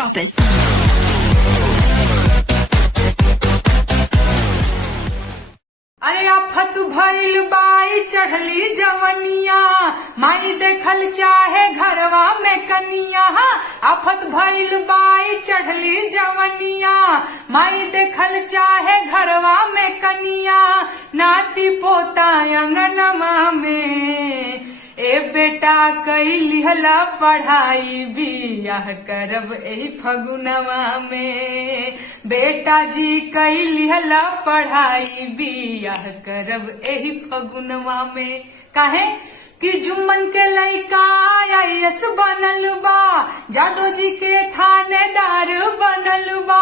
Drop it. अरे आफत भइल बाई चढ़ली जवनिया, माई देखल चाहे घरवा में कनिया। आफत भइल बाई चढ़ली जवनिया, माई देखल चाहे घरवा में कनिया। नाती पोता अंगनमा में, ए बेटा कई हला पढ़ाई बियाह करब एही फगुनवा में। बेटा जी कई हला पढ़ाई बियाह करब एही फगुनवा में। काहे कि जुम्मन के लइका आईएएस बनल बा, जादो जी के थानेदार बनल बा।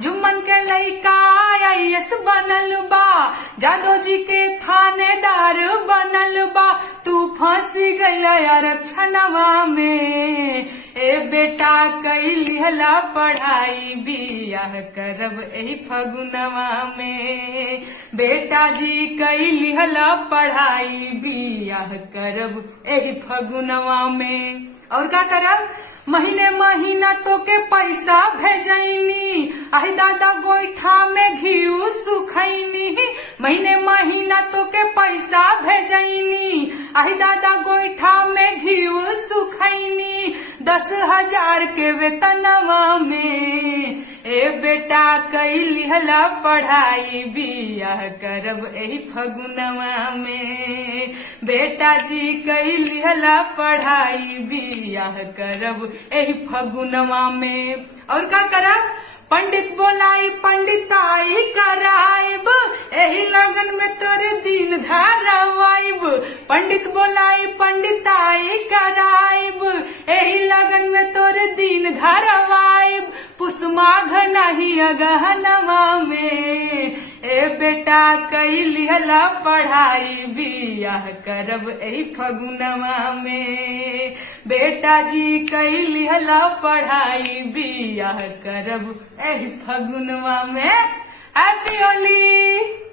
जुम्मन के लइका आईएएस बनल बा, जादो जी के थानेदार बनल बा। तू फंसी गइल आरक्षणवा में, ए बेटा कई हला पढ़ाई बियाह करब एही फगुनवा में। बेटा जी कई हला पढ़ाई बियाह करब एही फगुनवा में। और का करब? महीने महीना तो के पैसा भेजैनी, आई दादा गोईठा में घीऊ सुखैनी। महीने महीना तो के पैसा भेजैनी, आई दादा गोईठा में घीऊ सुखैनी। 10,000 के वेतनवा में, ए बेटा कई हला पढ़ाई बियाह करब एही फगुनवा में। बेटा जी कई हला पढ़ाई बियाह करब एही फगुनवा में। और का करब? पंडित बोलाई पंडिताई कराइब, एही लगन में तोरे दिन धरवाइब। पंडित बोलाई पंडिताई कराइब, एही लगन में तोरे दिन धरवाइब। पुष्माघ नहीं अगहनवा में, ए बेटा कई हला पढ़ाई बियाह करब एही फगुनवा में। बेटा जी कई हला पढ़ाई बियाह करब एही फगुनवा में। हैप्पी होली।